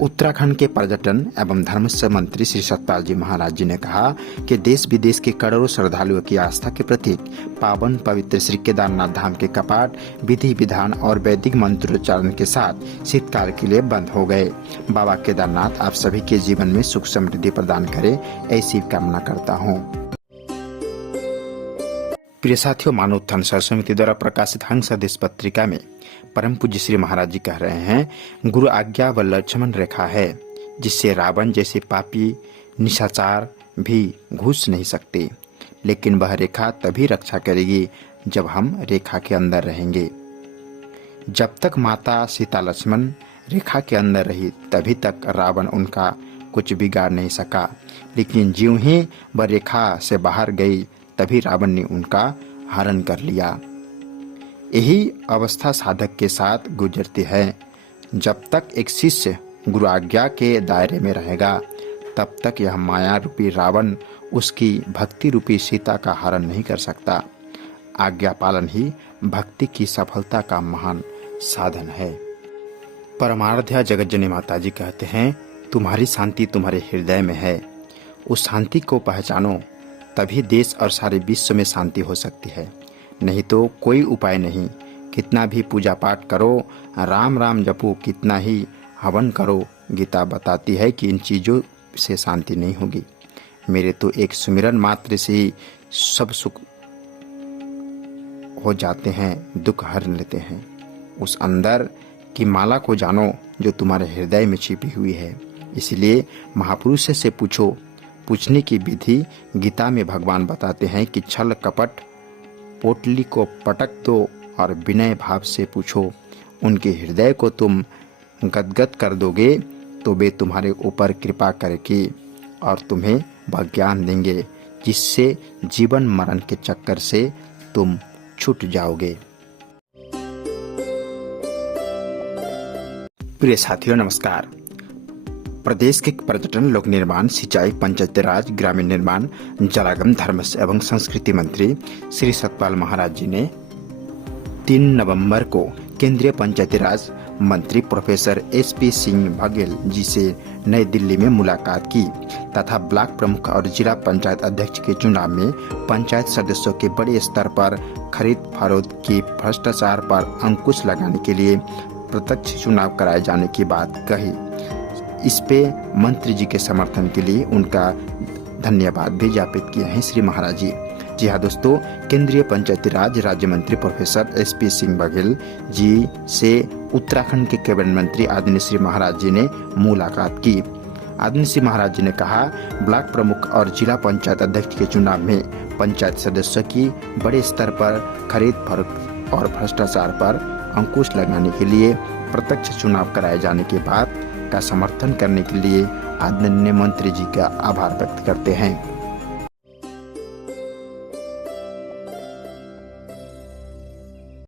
उत्तराखंड के पर्यटन एवं धर्मस्व मंत्री श्री सतपाल जी महाराज जी ने कहा कि देश विदेश के करोड़ों श्रद्धालुओं की आस्था के प्रतीक पावन पवित्र श्री केदारनाथ धाम के कपाट विधि विधान और वैदिक मंत्रोच्चारण के साथ शीतकाल के लिए बंद हो गए। बाबा केदारनाथ आप सभी के जीवन में सुख समृद्धि प्रदान करे, ऐसी कामना करता हूँ। प्रिय साथियों, मानव उत्थान समिति द्वारा प्रकाशित हंस देश पत्रिका में परम पूज्य श्री महाराज जी कह रहे हैं, गुरु आज्ञा व लक्ष्मण रेखा है जिससे रावण जैसे पापी निशाचार भी घुस नहीं सकते, लेकिन वह रेखा तभी रक्षा करेगी जब हम रेखा के अंदर रहेंगे। जब तक माता सीता लक्ष्मण रेखा के अंदर रही तभी तक रावण उनका कुछ बिगाड़ नहीं सका, लेकिन ज्यों ही वह रेखा से बाहर गई तभी रावण ने उनका हरण कर लिया। यही अवस्था साधक के साथ गुजरती है। जब तक एक शिष्य गुरु आज्ञा के दायरे में रहेगा तब तक यह माया रूपी रावण उसकी भक्ति रूपी सीता का हरण नहीं कर सकता। आज्ञा पालन ही भक्ति की सफलता का महान साधन है। परमाराध्या जगतजनी माता जी कहते हैं, तुम्हारी शांति तुम्हारे हृदय में है। उस शांति को पहचानो, तभी देश और सारे विश्व में शांति हो सकती है। नहीं तो कोई उपाय नहीं। कितना भी पूजा पाठ करो, राम राम जपो, कितना ही हवन करो, गीता बताती है कि इन चीज़ों से शांति नहीं होगी। मेरे तो एक सुमिरन मात्र से ही सब सुख हो जाते हैं, दुख हर लेते हैं। उस अंदर की माला को जानो जो तुम्हारे हृदय में छिपी हुई है। इसलिए महापुरुष से पूछो। पूछने की विधि गीता में भगवान बताते हैं कि छल कपट पोटली को पटक दो और विनय भाव से पूछो। उनके हृदय को तुम गदगद कर दोगे तो वे तुम्हारे ऊपर कृपा करेंगे और तुम्हें वह ज्ञान देंगे जिससे जीवन मरण के चक्कर से तुम छूट जाओगे। प्रिय साथियों, नमस्कार। प्रदेश के पर्यटन, लोक निर्माण, सिंचाई, पंचायती राज, ग्रामीण निर्माण, जलागम, धर्म एवं संस्कृति मंत्री श्री सतपाल महाराज जी ने 3 नवंबर को केंद्रीय पंचायती राज मंत्री प्रोफेसर SP सिंह बघेल जी से नई दिल्ली में मुलाकात की तथा ब्लॉक प्रमुख और जिला पंचायत अध्यक्ष के चुनाव में पंचायत सदस्यों के बड़े स्तर पर खरीद फरोख्त की भ्रष्टाचार पर अंकुश लगाने के लिए प्रत्यक्ष चुनाव कराए जाने की बात कही। इस पे मंत्री जी के समर्थन के लिए उनका धन्यवाद भी ज्ञापित किए हैं श्री महाराज जी। जी हाँ दोस्तों, केंद्रीय पंचायती राज राज्य मंत्री प्रोफेसर SP सिंह बघेल जी से उत्तराखंड के कैबिनेट मंत्री आदरणीय श्री महाराज जी ने मुलाकात की। आदरणीय श्री महाराज जी ने कहा, ब्लॉक प्रमुख और जिला पंचायत अध्यक्ष के चुनाव में पंचायत सदस्यों की बड़े स्तर पर खरीद फरोख्त और भ्रष्टाचार पर अंकुश लगाने के लिए प्रत्यक्ष चुनाव कराए जाने के बाद का समर्थन करने के लिए आदरणीय मंत्री जी का आभार व्यक्त करते हैं।